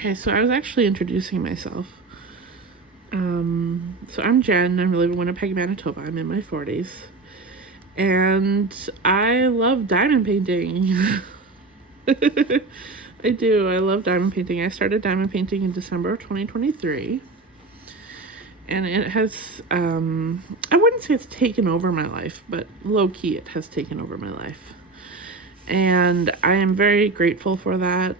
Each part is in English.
Okay, so I was actually introducing myself. So I'm Jen. I live in Winnipeg, Manitoba. I'm in my 40s. And I love diamond painting. I do. I love diamond painting. I started diamond painting in December of 2023. And it has, I wouldn't say it's taken over my life, but low-key it has taken over my life. And I am very grateful for that.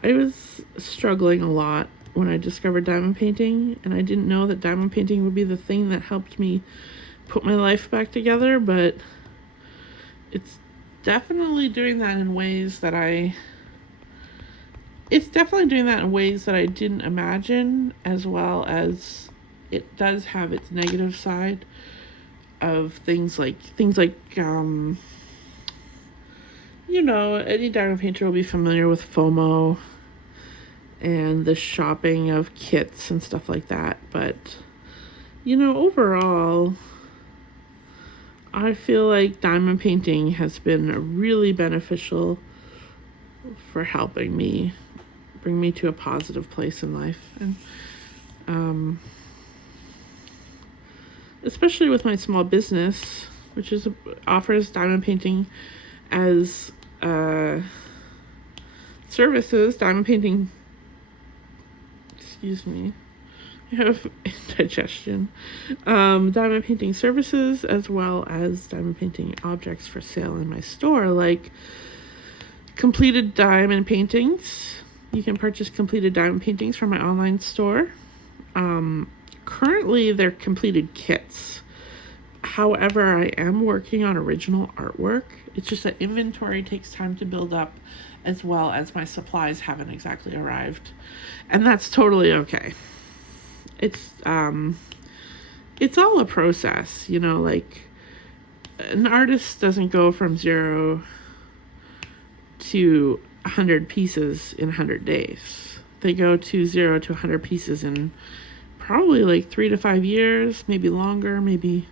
I was struggling a lot when I discovered diamond painting, and I didn't know that diamond painting would be the thing that helped me put my life back together, but it's definitely doing that in ways that I didn't imagine, as well as it does have its negative side of things like any diamond painter will be familiar with FOMO and the shopping of kits and stuff like that. But, overall, I feel like diamond painting has been really beneficial for helping me bring me to a positive place in life. And, especially with my small business, which offers diamond painting as services, diamond painting, I have indigestion, diamond painting services, as well as diamond painting objects for sale in my store, like completed diamond paintings. You can purchase completed diamond paintings from my online store. Currently, they're completed kits. However, I am working on original artwork. It's just that inventory takes time to build up, as well as my supplies haven't exactly arrived. And that's totally okay. It's all a process, like an artist doesn't go from 0 to 100 pieces in 100 days. They go to 0 to 100 pieces in probably like 3 to 5 years, maybe longer, maybe,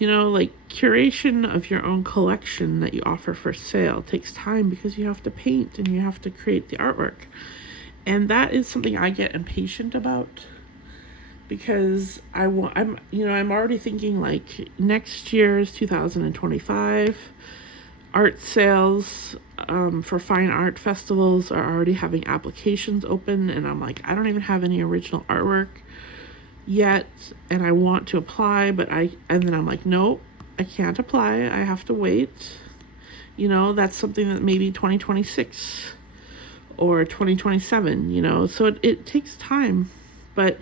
like curation of your own collection that you offer for sale takes time because you have to paint and you have to create the artwork. And that is something I get impatient about, because I'm already thinking like next year's 2025 art sales for fine art festivals are already having applications open, and I'm like, I don't even have any original artwork yet, and I want to apply, and then I'm like, nope, I can't apply, I have to wait. That's something that maybe 2026 or 2027, so it takes time. But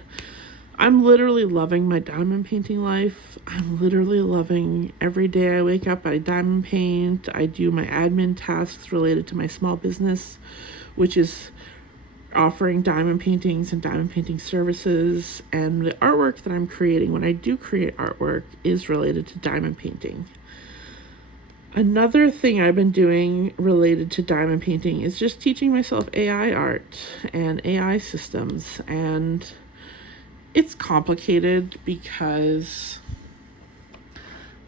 I'm literally loving my diamond painting life. I'm literally loving every day I wake up, I diamond paint. I do my admin tasks related to my small business, which is offering diamond paintings and diamond painting services. And the artwork that I'm creating, when I do create artwork, is related to diamond painting. Another thing I've been doing related to diamond painting is just teaching myself AI art and AI systems. And it's complicated because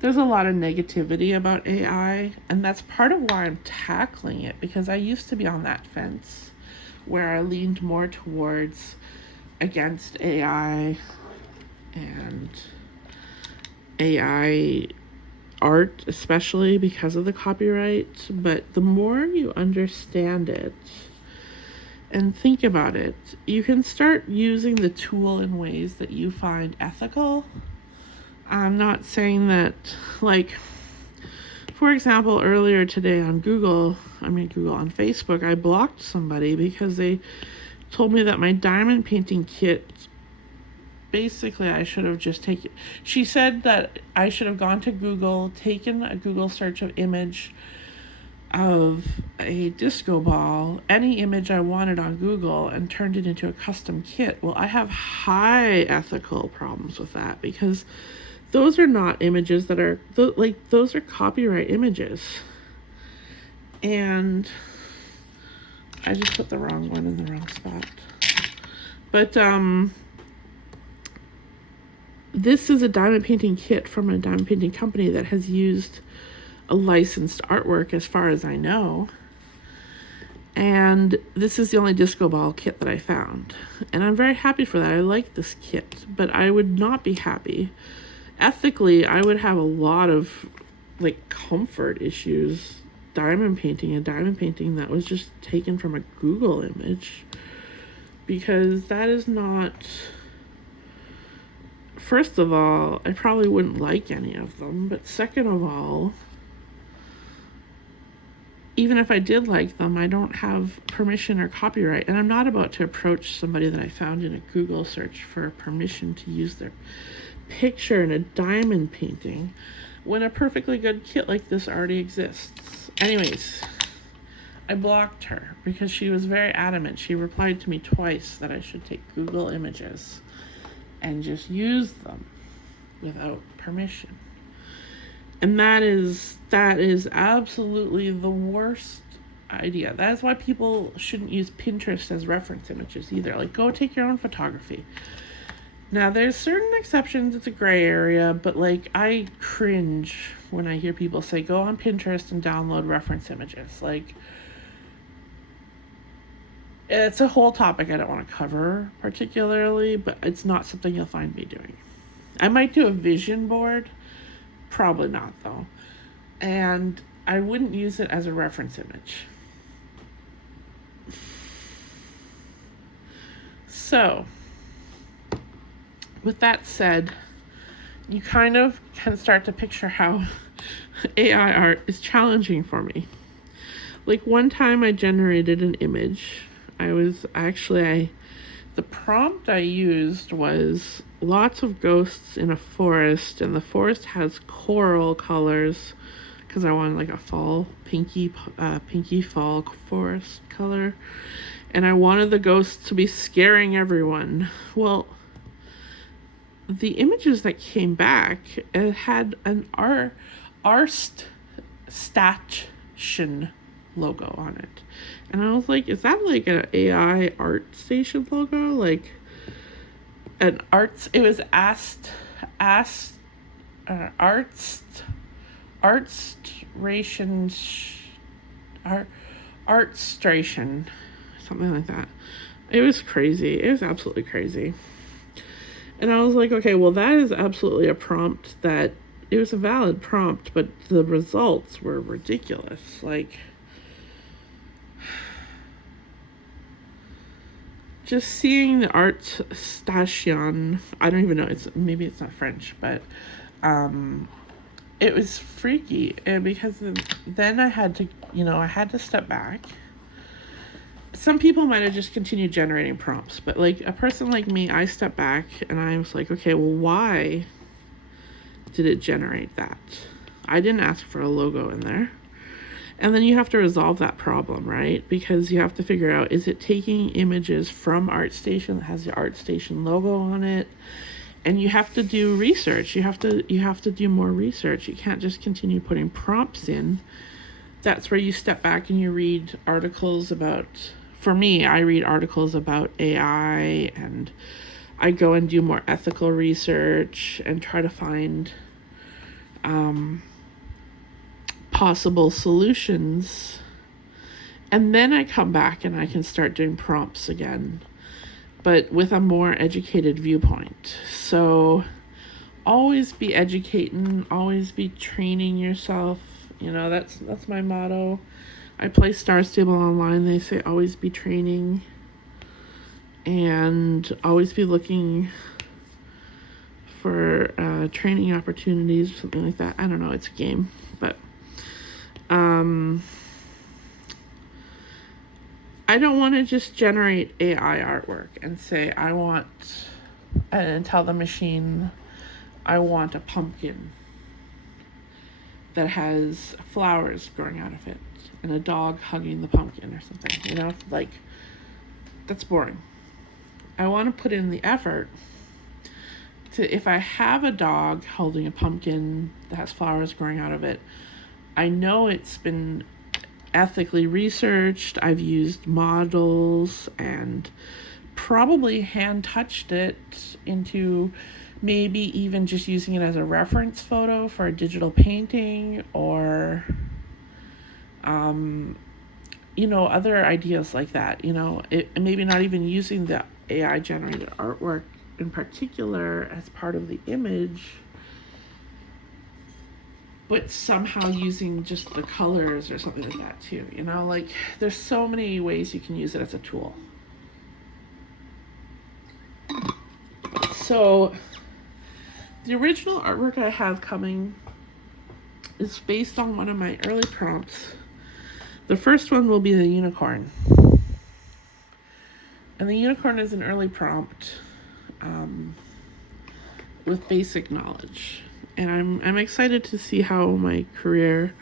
there's a lot of negativity about AI, and that's part of why I'm tackling it, because I used to be on that fence where I leaned more towards against AI and AI art, especially because of the copyright. But the more you understand it and think about it, you can start using the tool in ways that you find ethical. I'm not saying that, like, for example, earlier today on on Facebook, I blocked somebody because they told me that my diamond painting kit, basically I should have just taken, she said that I should have gone to Google, taken a Google search of image of a disco ball, any image I wanted on Google, and turned it into a custom kit. Well, I have high ethical problems with that, because those are not images that are, those are copyright images. And I just put the wrong one in the wrong spot. But this is a diamond painting kit from a diamond painting company that has used a licensed artwork, as far as I know. And this is the only disco ball kit that I found. And I'm very happy for that. I like this kit, but I would not be happy. Ethically, I would have a lot of like comfort issues diamond painting a diamond painting that was just taken from a Google image, because that is not, first of all, I probably wouldn't like any of them, but second of all, even if I did like them, I don't have permission or copyright, and I'm not about to approach somebody that I found in a Google search for permission to use their picture in a diamond painting when a perfectly good kit like this already exists. Anyways, I blocked her because she was very adamant. She replied to me twice that I should take Google images and just use them without permission. And that is absolutely the worst idea. That is why people shouldn't use Pinterest as reference images either. Like, go take your own photography. Now, there's certain exceptions. It's a gray area, but like, I cringe when I hear people say, go on Pinterest and download reference images. Like, it's a whole topic I don't want to cover particularly, but it's not something you'll find me doing. I might do a vision board. Probably not, though. And I wouldn't use it as a reference image. So, with that said, you kind of can start to picture how AI art is challenging for me. Like, one time I generated an image. The prompt I used was lots of ghosts in a forest, and the forest has coral colors because I wanted like a fall pinky fall forest color, and I wanted the ghosts to be scaring everyone. Well, the images that came back, it had an ArtStation logo on it, and I was like, is that like an AI ArtStation logo? Like an arts, it was ArtStation, something like that. It was crazy. It was absolutely crazy. And I was like, okay, well, that is absolutely a prompt that, it was a valid prompt, but the results were ridiculous. Like, just seeing the ArtStation, I don't even know, maybe it's not French, but it was freaky, and because then I had to step back. Some people might have just continued generating prompts, but like a person like me, I stepped back and I was like, okay, well, why did it generate that? I didn't ask for a logo in there. And then you have to resolve that problem, right? Because you have to figure out, is it taking images from ArtStation that has the ArtStation logo on it? And you have to do research. You have to do more research. You can't just continue putting prompts in. That's where you step back and you read articles about, for me, I read articles about AI, and I go and do more ethical research and try to find possible solutions, and then I come back and I can start doing prompts again, but with a more educated viewpoint. So always be educating, always be training yourself. That's my motto. I play Star Stable Online. They say always be training and always be looking for training opportunities or something like that. I don't know, it's a game, but I don't want to just generate AI artwork and say and tell the machine I want a pumpkin that has flowers growing out of it and a dog hugging the pumpkin or something, like, that's boring. I want to put in the effort to, if I have a dog holding a pumpkin that has flowers growing out of it, I know it's been ethically researched. I've used models and probably hand touched it into maybe even just using it as a reference photo for a digital painting, or other ideas like that, maybe not even using the AI generated artwork in particular as part of the image, but somehow using just the colors or something like that too. Like there's so many ways you can use it as a tool. So the original artwork I have coming is based on one of my early prompts. The first one will be the unicorn. And the unicorn is an early prompt with basic knowledge. And I'm excited to see how my career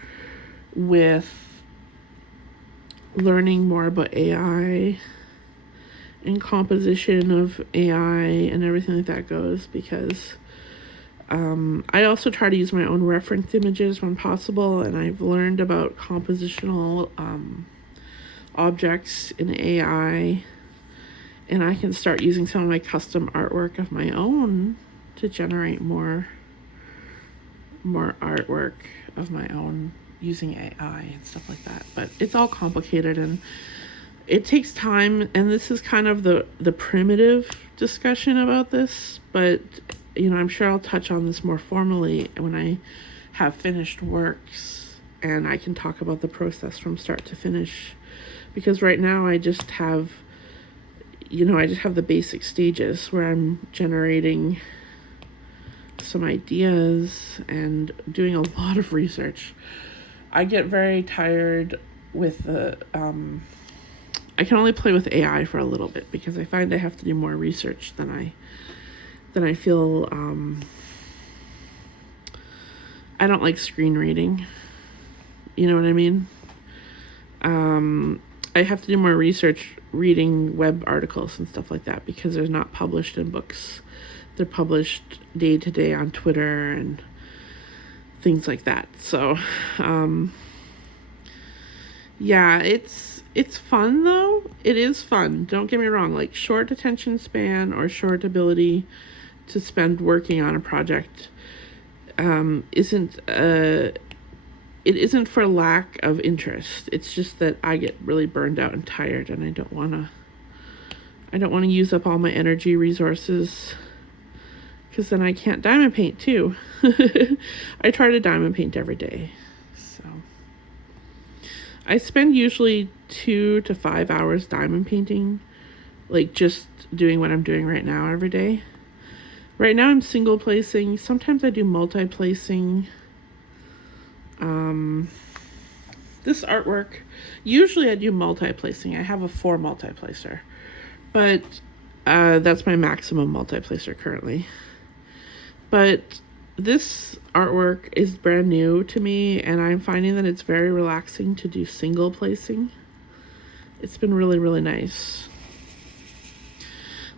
with learning more about AI and composition of AI and everything like that goes, because I also try to use my own reference images when possible, and I've learned about compositional objects in AI, and I can start using some of my custom artwork of my own to generate more artwork of my own using AI and stuff like that. But it's all complicated and it takes time, and this is kind of the primitive discussion about this, but I'm sure I'll touch on this more formally when I have finished works and I can talk about the process from start to finish, because right now I just have the basic stages where I'm generating some ideas and doing a lot of research. I get very tired with the I can only play with AI for a little bit because I find I have to do more research than I feel. I don't like screen reading. You know what I mean? I have to do more research reading web articles and stuff like that because they're not published in books. They're published day to day on Twitter and things like that. So, yeah, it's fun though. It is fun. Don't get me wrong. Like short attention span or short ability to spend working on a project isn't for lack of interest. It's just that I get really burned out and tired, and I don't want to use up all my energy resources, because then I can't diamond paint too. I try to diamond paint every day. So I spend usually 2 to 5 hours diamond painting, like just doing what I'm doing right now every day. Right now I'm single placing. Sometimes I do multi-placing. This artwork, usually I do multi-placing. I have a 4 multi-placer, but that's my maximum multi-placer currently. But this artwork is brand new to me, and I'm finding that it's very relaxing to do single placing. It's been really, really nice.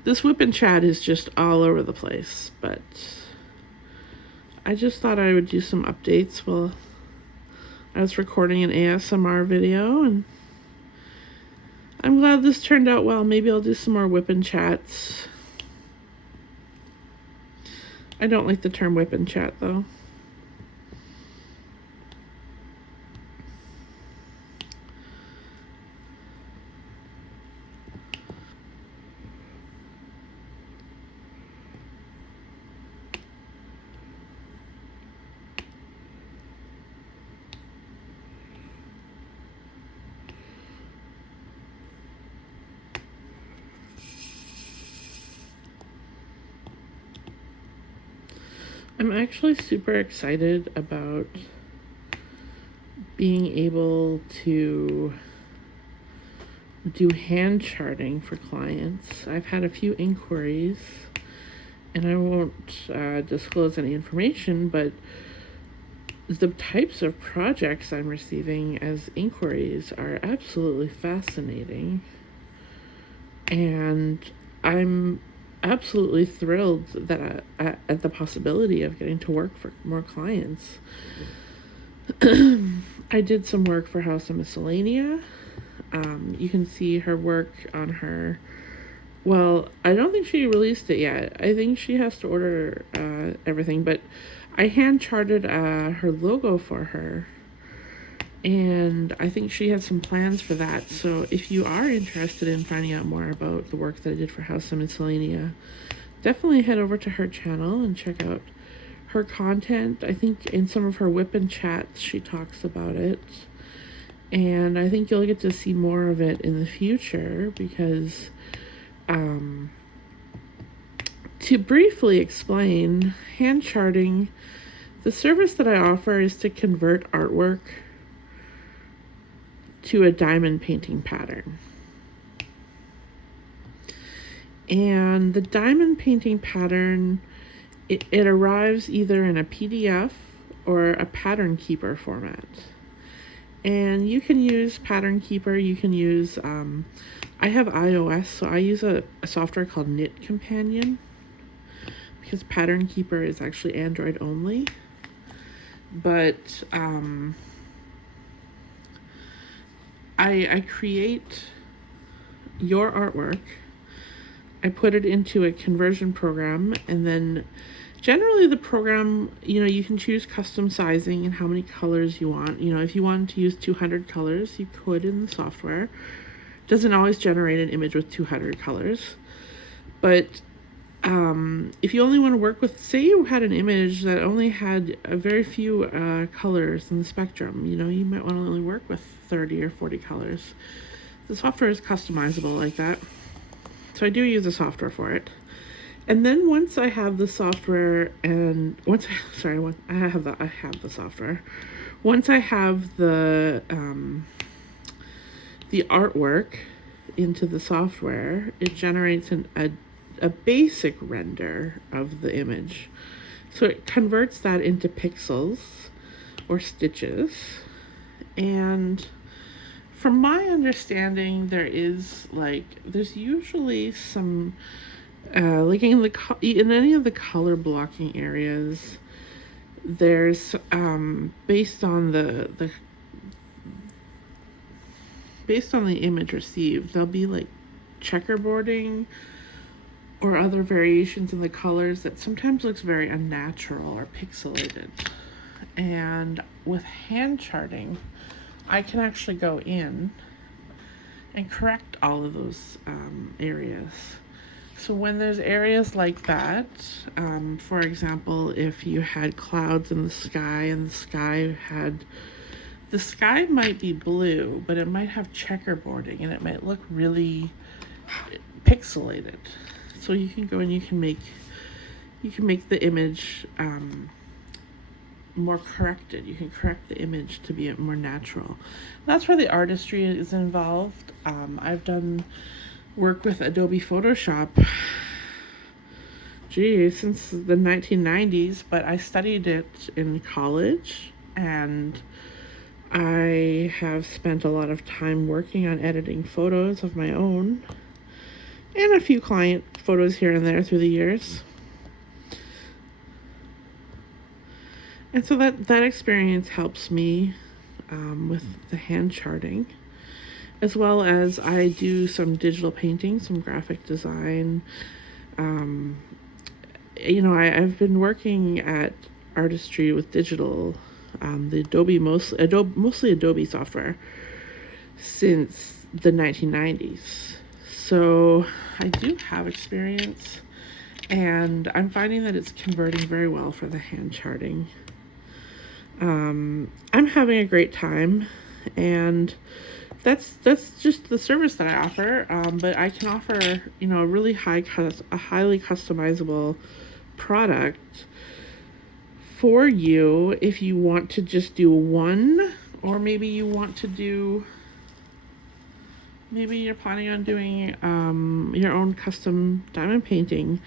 This wipnchat is just all over the place, but I just thought I would do some updates while I was recording an ASMR video, and I'm glad this turned out well. Maybe I'll do some more wipnchats. I don't like the term wipnchat though. I'm actually super excited about being able to do hand charting for clients. I've had a few inquiries, and I won't disclose any information, but the types of projects I'm receiving as inquiries are absolutely fascinating, and I'm absolutely thrilled that at the possibility of getting to work for more clients. I did some work for House of Miscellanea. You can see her work on her. Well, I don't think she released it yet. I think she has to order everything, but I hand charted her logo for her, And I think she has some plans for that. So if you are interested in finding out more about the work that I did for House of Miscellanea, definitely head over to her channel and check out her content. I think in some of her whip and chats she talks about it. And I think you'll get to see more of it in the future because to briefly explain, hand charting, the service that I offer is to convert artwork to a diamond painting pattern. And the diamond painting pattern, it arrives either in a PDF or a pattern keeper format. And you can use pattern keeper, you can use, I have iOS, so I use a software called Knit Companion because pattern keeper is actually Android only. But I create your artwork, I put it into a conversion program, and then generally the program, you can choose custom sizing and how many colors you want. If you wanted to use 200 colors, you could in the software. It doesn't always generate an image with 200 colors. But if you only want to work with, say you had an image that only had a very few colors in the spectrum, you might want to only work with 30 or 40 colors. The software is customizable like that. So I do use the software for it. And then once I have the software and I have the software. Once I have the artwork into the software, it generates a basic render of the image. So it converts that into pixels or stitches. And from my understanding, there's usually some like in any of the color blocking areas, there's based on the image received, there'll be like checkerboarding or other variations in the colors that sometimes looks very unnatural or pixelated. And with hand charting, I can actually go in and correct all of those areas. So when there's areas like that, for example, if you had clouds in the sky and the sky might be blue, but it might have checkerboarding and it might look really pixelated. So you can go and you can make the image more corrected. You can correct the image to be more natural. That's where the artistry is involved. I've done work with Adobe Photoshop, since the 1990s, but I studied it in college, and I have spent a lot of time working on editing photos of my own and a few client photos here and there through the years. And so that experience helps me with the hand charting, as well as I do some digital painting, some graphic design. I've been working at artistry with digital, the mostly Adobe software since the 1990s. So I do have experience, and I'm finding that it's converting very well for the hand charting. I'm having a great time, and that's just the service that I offer. But I can offer, a really highly customizable product for you if you want to just do one, or maybe you're planning on doing your own custom diamond painting,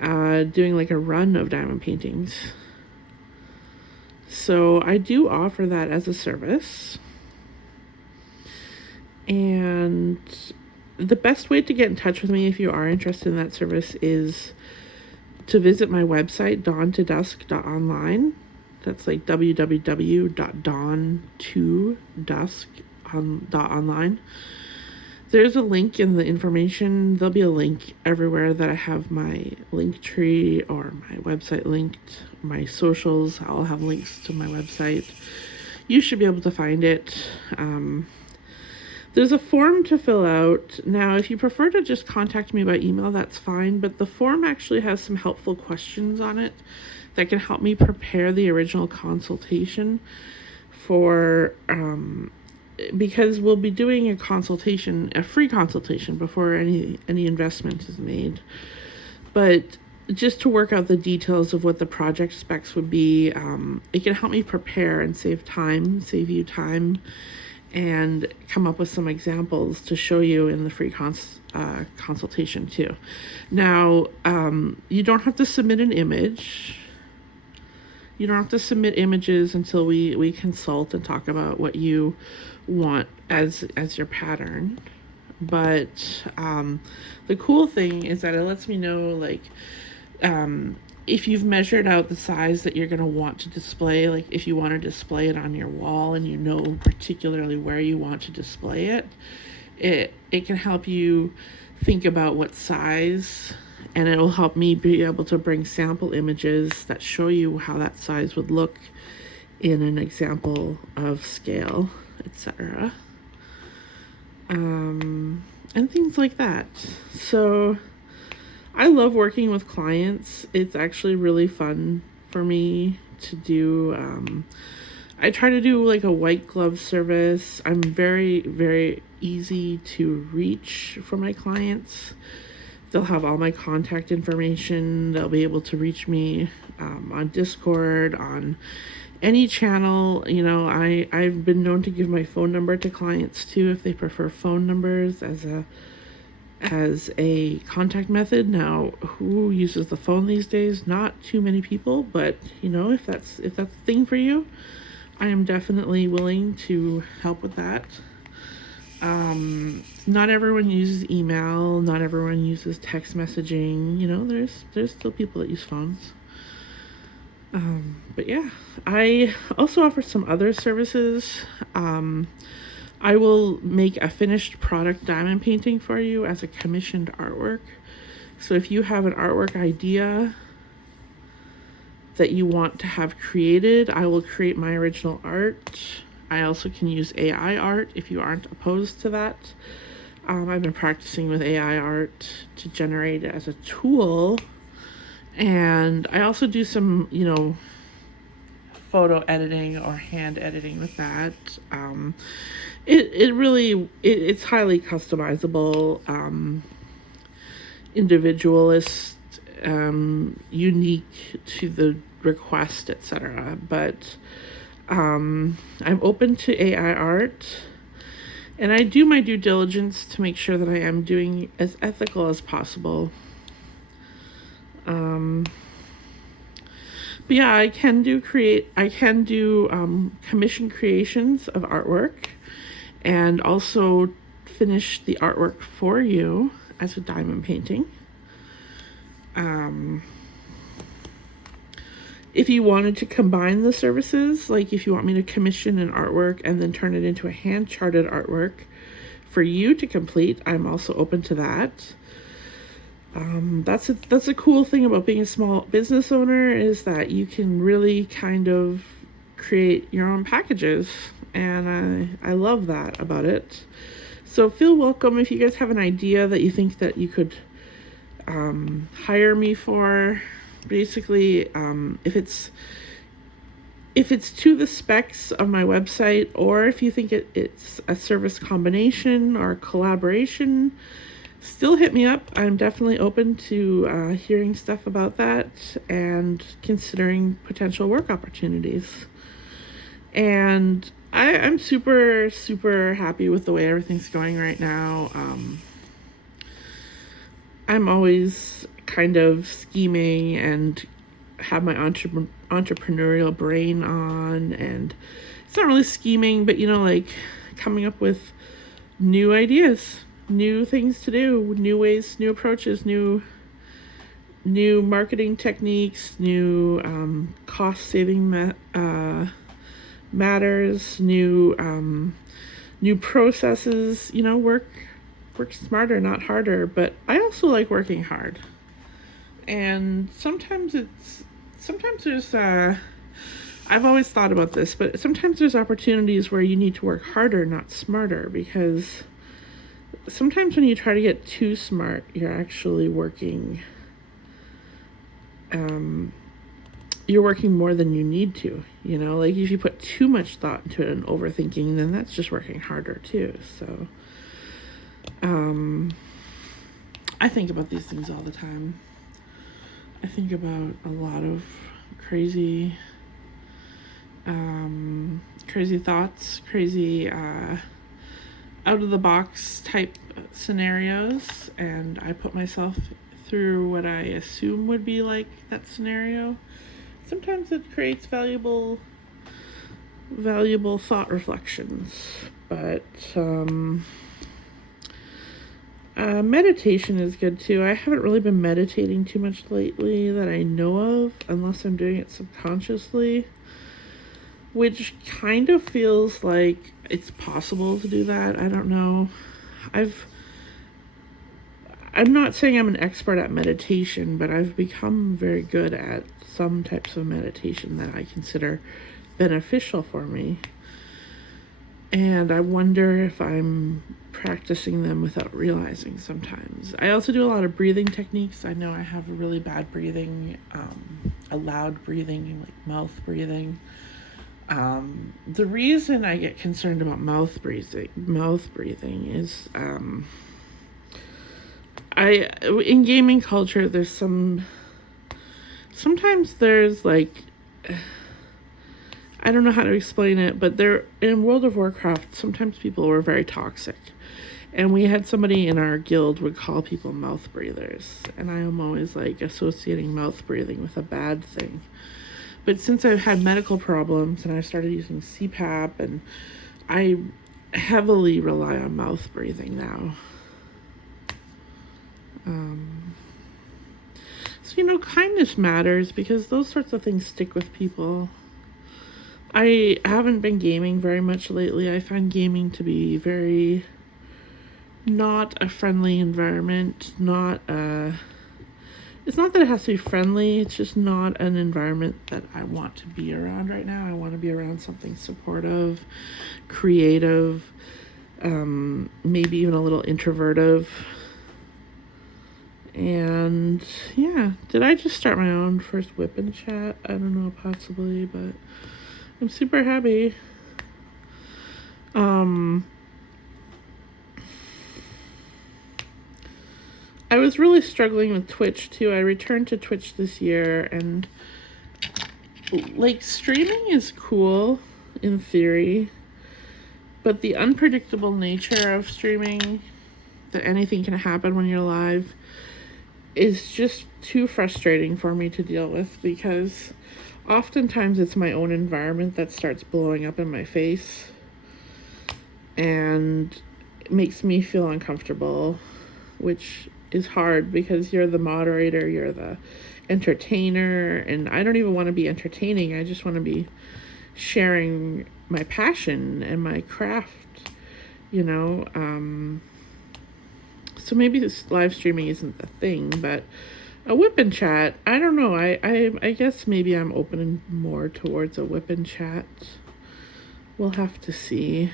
doing like a run of diamond paintings. So I do offer that as a service. And the best way to get in touch with me if you are interested in that service is to visit my website, dawntodusk.online. That's like www.dawn2dusk.online. There's a link in the information. There'll be a link everywhere that I have my link tree or my website linked, my socials. I'll have links to my website. you should be able to find it. There's a form to fill out. Now, if you prefer to just contact me by email, that's fine, but the form actually has some helpful questions on it that can help me prepare the original consultation for, because we'll be doing a consultation, a free consultation before any investment is made. But just to work out the details of what the project specs would be, it can help me prepare and save you time, and come up with some examples to show you in the free consultation too. Now, you don't have to submit an image. You don't have to submit images until we consult and talk about what you want as your pattern. But the cool thing is that it lets me know, like, if you've measured out the size that you're going to want to display, like if you want to display it on your wall and you know particularly where you want to display it, it can help you think about what size, and it will help me be able to bring sample images that show you how that size would look in an example of scale, etc. And things like that. So I love working with clients. It's actually really fun for me to do. I try to do like a white glove service. I'm very, very easy to reach for my clients. They'll have all my contact information. They'll be able to reach me on Discord, on any channel. You know, I've been known to give my phone number to clients too, if they prefer phone numbers as a contact method. Now, who uses the phone these days? Not too many people, but you know, if that's a thing for you, I am definitely willing to help with that. Not everyone uses email, not everyone uses text messaging. You know, there's still people that use phones. But yeah, I also offer some other services. I will make a finished product diamond painting for you as a commissioned artwork. So if you have an artwork idea that you want to have created, I will create my original art. I also can use AI art if you aren't opposed to that. I've been practicing with AI art to generate it as a tool. And I also do some, you know, photo editing or hand editing with that. It's highly customizable, individualist, unique to the request, etc. But I'm open to AI art, and I do my due diligence to make sure that I am doing as ethical as possible. But yeah, I can do commission creations of artwork, and also finish the artwork for you as a diamond painting. If you wanted to combine the services, like if you want me to commission an artwork and then turn it into a hand charted artwork for you to complete, I'm also open to that. That's a cool thing about being a small business owner, is that you can really kind of create your own packages, and I love that about it. So feel welcome if you guys have an idea that you think that you could hire me for. Basically, if it's to the specs of my website, or if you think it's a service combination or collaboration, still hit me up. I'm definitely open to hearing stuff about that and considering potential work opportunities. And I'm super, super happy with the way everything's going right now. I'm always kind of scheming and have my entrepreneurial brain on, and it's not really scheming, but you know, like coming up with new ideas, new things to do, new ways, new approaches, new marketing techniques, new cost saving matters, new processes. You know, work smarter, not harder. But I also like working hard, and sometimes there's I've always thought about this, but sometimes there's opportunities where you need to work harder, not smarter, because sometimes when you try to get too smart, you're actually working you're working more than you need to, you know, like if you put too much thought into it and overthinking, then that's just working harder too. So I think about these things all the time. I think about a lot of crazy thoughts, crazy out of the box type scenarios, and I put myself through what I assume would be like that scenario. Sometimes it creates valuable thought reflections, but meditation is good too. I haven't really been meditating too much lately that I know of, unless I'm doing it subconsciously, which kind of feels like it's possible to do that. I don't know. I'm not saying I'm an expert at meditation, but I've become very good at some types of meditation that I consider beneficial for me. And I wonder if I'm practicing them without realizing sometimes. I also do a lot of breathing techniques. I know I have a really bad breathing, a loud breathing, like mouth breathing. The reason I get concerned about mouth breathing is in gaming culture, sometimes there's like, I don't know how to explain it, but in World of Warcraft, sometimes people were very toxic. And we had somebody in our guild would call people mouth breathers. And I am always like associating mouth breathing with a bad thing. But since I've had medical problems and I started using CPAP, and I heavily rely on mouth breathing now. So, you know, kindness matters because those sorts of things stick with people. I haven't been gaming very much lately. I find gaming to be very not a friendly environment. It's not that it has to be friendly. It's just not an environment that I want to be around right now. I want to be around something supportive, creative, maybe even a little introvertive. And yeah, did I just start my own first wipnchat? I don't know, possibly, but I'm super happy. I was really struggling with Twitch too. I returned to Twitch this year, and like streaming is cool in theory, but the unpredictable nature of streaming, that anything can happen when you're live, is just too frustrating for me to deal with, because oftentimes it's my own environment that starts blowing up in my face and it makes me feel uncomfortable, which is hard because you're the moderator, you're the entertainer, and I don't even want to be entertaining. I just want to be sharing my passion and my craft, you know. So maybe this live streaming isn't the thing, but a wipnchat, I don't know. I guess maybe I'm opening more towards a wipnchat. We'll have to see.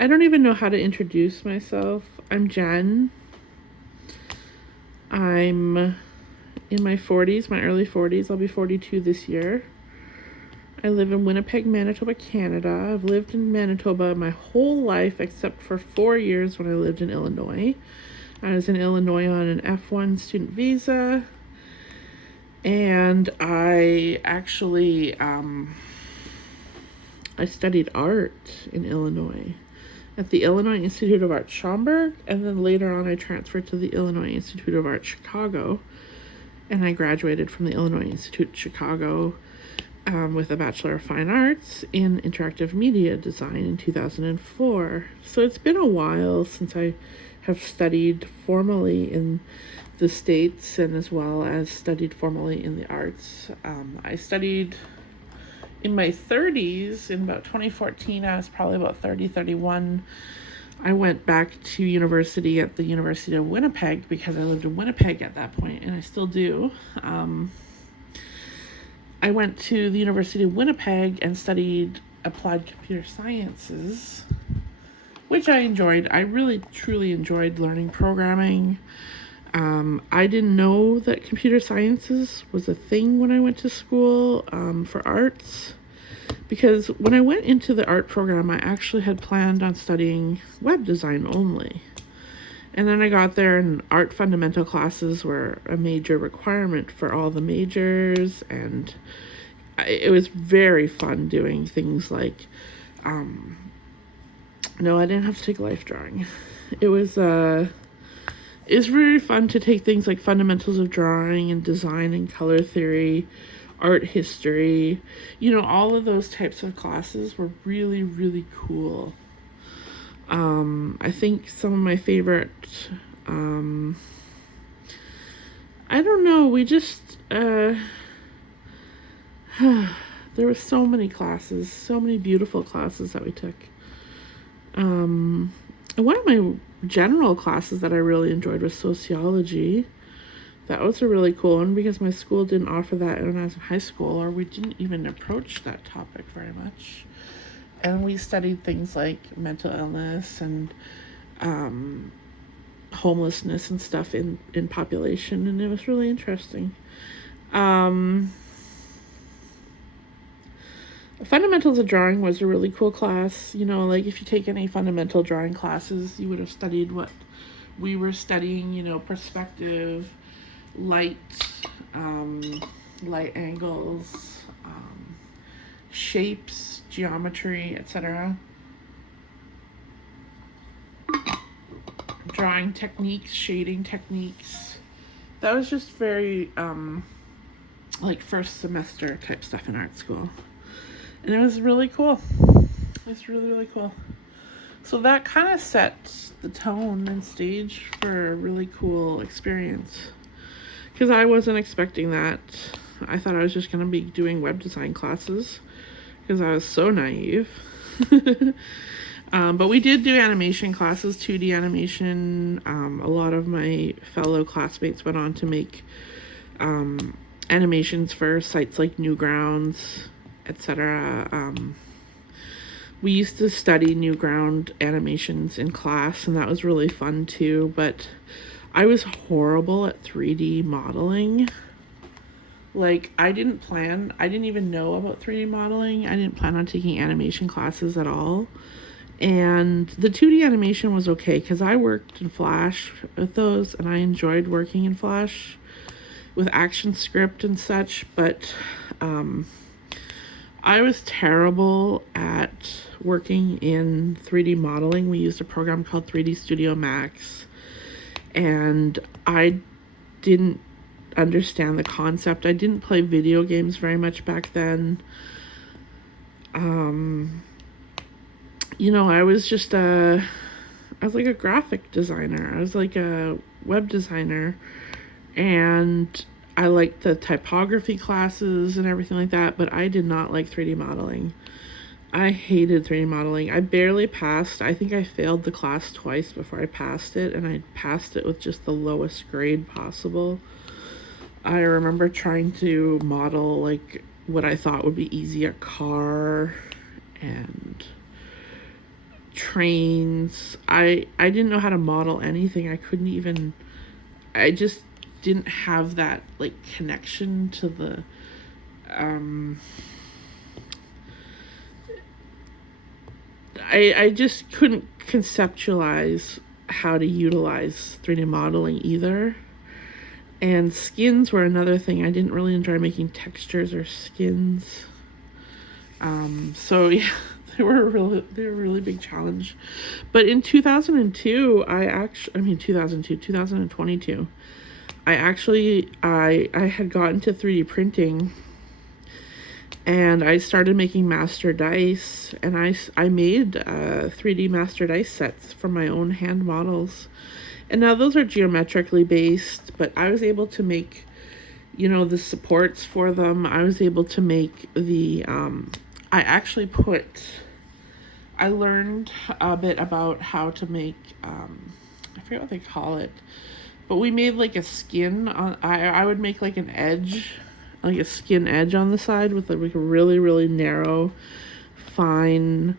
I don't even know how to introduce myself. I'm Jen. I'm in my 40s, my early 40s. I'll be 42 this year. I live in Winnipeg, Manitoba, Canada. I've lived in Manitoba my whole life except for 4 years when I lived in Illinois. I was in Illinois on an F1 student visa. And I actually, I studied art in Illinois at the Illinois Institute of Art Schaumburg, and then later on I transferred to the Illinois Institute of Art Chicago, and I graduated from the Illinois Institute Chicago with a Bachelor of Fine Arts in Interactive Media Design in 2004. So it's been a while since I have studied formally in the States, and as well as studied formally in the arts. I studied in my 30s, in about 2014, I was probably about 30, 31. I went back to university at the University of Winnipeg because I lived in Winnipeg at that point, and I still do. I went to the University of Winnipeg and studied applied computer sciences, which I enjoyed. I really, truly enjoyed learning programming. I didn't know that computer sciences was a thing when I went to school for arts, because when I went into the art program, I actually had planned on studying web design only. And then I got there, and art fundamental classes were a major requirement for all the majors, and it was very fun doing things like, no, I didn't have to take life drawing. It's really fun to take things like fundamentals of drawing and design and color theory, art history. All of those types of classes were really, really cool. I think some of my favorite, I don't know, we just, there were so many classes, so many beautiful classes that we took. And one of my general classes that I really enjoyed was sociology. That was a really cool one because my school didn't offer that when I was in high school, or we didn't even approach that topic very much. And we studied things like mental illness and homelessness and stuff in population, and it was really interesting. Fundamentals of drawing was a really cool class. Like if you take any fundamental drawing classes, you would have studied what we were studying, perspective, light angles, shapes, geometry, etc. Drawing techniques, shading techniques. That was just very like first semester type stuff in art school. And it was really cool. It was really, really cool. So that kind of set the tone and stage for a really cool experience. Because I wasn't expecting that. I thought I was just going to be doing web design classes because I was so naive. But we did do animation classes, 2D animation. A lot of my fellow classmates went on to make animations for sites like Newgrounds, etc. We used to study Newground animations in class, and that was really fun too, but I was horrible at 3D modeling. Like, I didn't even know about 3D modeling. I didn't plan on taking animation classes at all. And the 2D animation was okay because I worked in Flash with those, and I enjoyed working in Flash with action script and such, but I was terrible at working in 3D modeling. We used a program called 3D Studio Max, and I didn't understand the concept. I didn't play video games very much back then. I was just I was like a graphic designer. I was like a web designer, and I liked the typography classes and everything like that, but I did not like 3D modeling. I hated 3D modeling. I barely passed. I think I failed the class twice before I passed it, and I passed it with just the lowest grade possible. I remember trying to model like what I thought would be easy, a car and trains. I didn't know how to model anything. I just didn't have that like connection to the I just couldn't conceptualize how to utilize 3D modeling either. And skins were another thing. I didn't really enjoy making textures or skins. So yeah, they were a really big challenge. But in 2022, 2022, I had gotten to 3D printing, and I started making master dice, and I made 3D master dice sets from my own hand models. And now those are geometrically based, but I was able to make, the supports for them. I was able to make the, I actually put I learned a bit about how to make, I forget what they call it, but we made like a skin on, I would make like an edge, like a skin edge on the side with like a really, really narrow, fine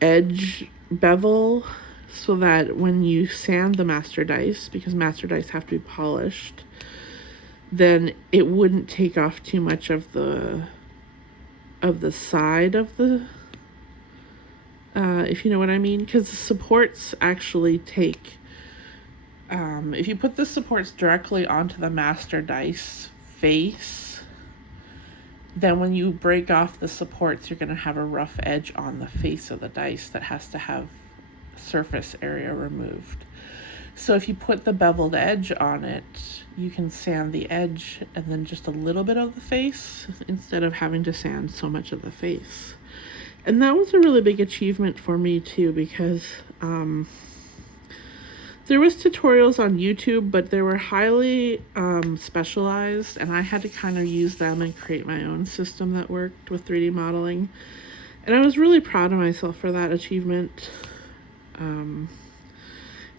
edge bevel, so that when you sand the master dice, because master dice have to be polished, then it wouldn't take off too much of the side of the, if you know what I mean, because the supports actually take, if you put the supports directly onto the master dice face, then when you break off the supports, you're going to have a rough edge on the face of the dice that has to have surface area removed. So if you put the beveled edge on it, you can sand the edge and then just a little bit of the face instead of having to sand so much of the face. And that was a really big achievement for me too, because there was tutorials on YouTube, but they were highly specialized, and I had to kind of use them and create my own system that worked with 3D modeling. And I was really proud of myself for that achievement.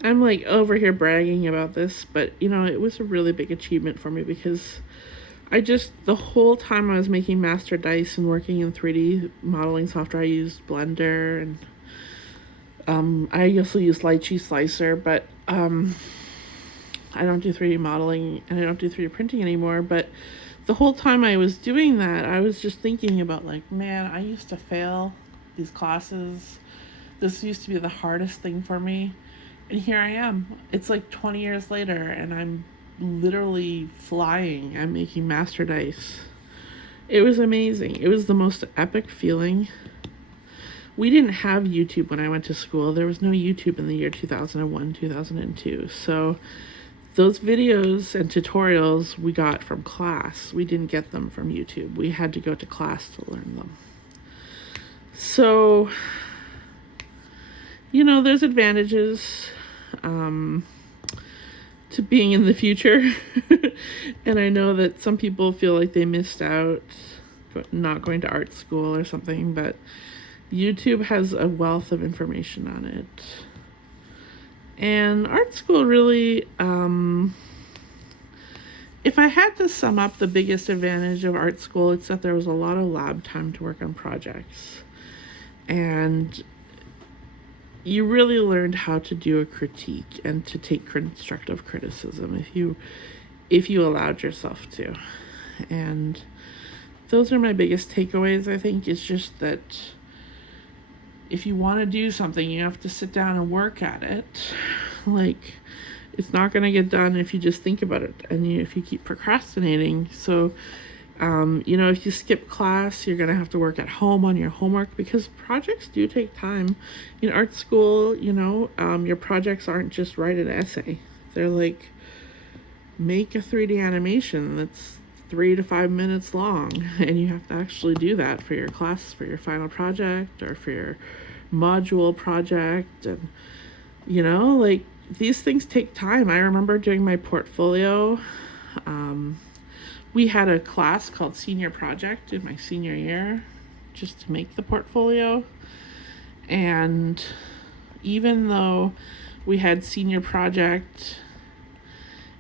I'm like over here bragging about this, but you know, it was a really big achievement for me, because the whole time I was making master dice and working in 3D modeling software, I used Blender, and I also use Lychee Slicer, but I don't do 3D modeling and I don't do 3D printing anymore. But the whole time I was doing that, I was just thinking about like, man, I used to fail these classes. This used to be the hardest thing for me. And here I am. It's like 20 years later, and I'm literally flying. I'm making master dice. It was amazing. It was the most epic feeling. We didn't have YouTube when I went to school. There was no YouTube in the year 2001, 2002. So those videos and tutorials we got from class. We didn't get them from YouTube. We had to go to class to learn them. So, you know, there's advantages to being in the future. And I know that some people feel like they missed out not going to art school or something, but YouTube has a wealth of information on it. And art school really, if I had to sum up the biggest advantage of art school, it's that there was a lot of lab time to work on projects. And you really learned how to do a critique and to take constructive criticism if you allowed yourself to. And those are my biggest takeaways, I think. It's just that if you want to do something, you have to sit down and work at it. Like, it's not going to get done if you just think about it and if you keep procrastinating. So, you know, if you skip class, you're going to have to work at home on your homework, because projects do take time. In art school, you know, your projects aren't just write an essay. They're like, make a 3D animation that's 3 to 5 minutes long, and you have to actually do that for your class, for your final project, or for your module project. And, you know, like, these things take time. I remember doing my portfolio. We had a class called Senior Project in my senior year just to make the portfolio. And even though we had Senior Project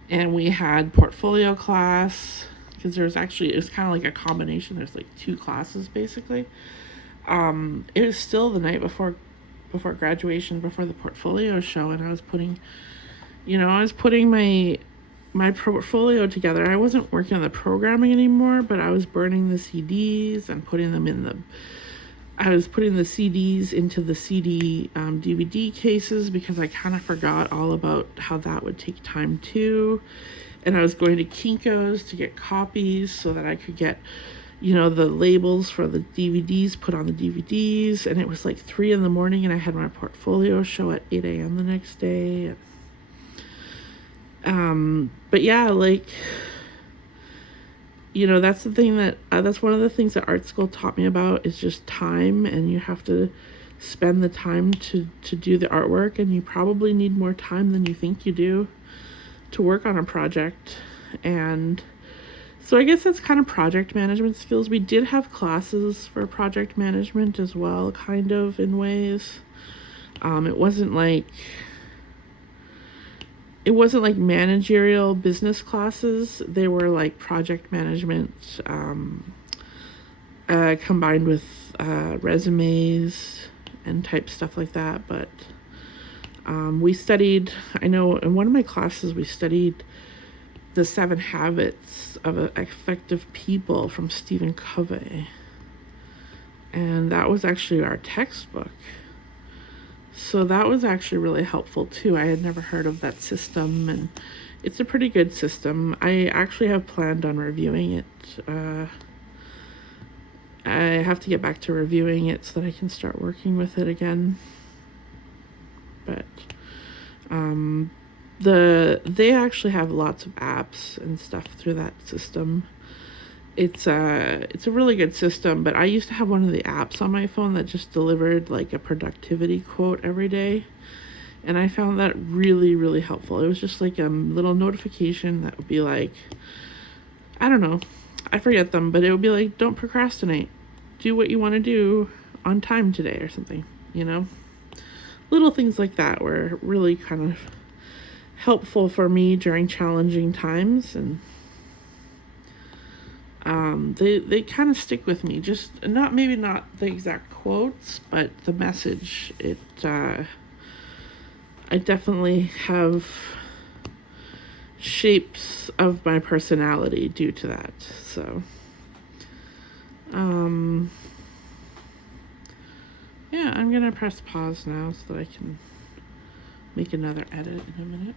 and we had portfolio class, because it was kind of like a combination. There's like 2 classes basically. It was still the night before graduation, before the portfolio show, and I was putting my portfolio together. I wasn't working on the programming anymore, but I was burning the CDs and putting the CDs into the CD DVD cases, because I kind of forgot all about how that would take time too. And I was going to Kinko's to get copies so that I could get, you know, the labels for the DVDs put on the DVDs. And it was like 3 a.m, and I had my portfolio show at 8 a.m. the next day. But yeah, like, you know, that's the thing that's one of the things that art school taught me about, is just time. And you have to spend the time to do the artwork, and you probably need more time than you think you do to work on a project. And So I guess that's kind of project management skills. We did have classes for project management as well, kind of in ways. It wasn't like managerial business classes. They were like project management combined with resumes and type stuff like that. But we studied, I know in one of my classes we studied the 7 Habits of Effective People from Stephen Covey. And that was actually our textbook. So that was actually really helpful too. I had never heard of that system, and it's a pretty good system. I actually have planned on reviewing it. I have to get back to reviewing it so that I can start working with it again. But they actually have lots of apps and stuff through that system. It's a really good system, but I used to have one of the apps on my phone that just delivered like a productivity quote every day, and I found that really, really helpful. It was just like a little notification that would be like, I don't know, I forget them, but it would be like, don't procrastinate, do what you want to do on time today or something, you know. Little things like that were really kind of helpful for me during challenging times, and they kind of stick with me. Just not the exact quotes, but the message. I definitely have shapes of my personality due to that. So yeah, I'm gonna press pause now so that I can make another edit in a minute.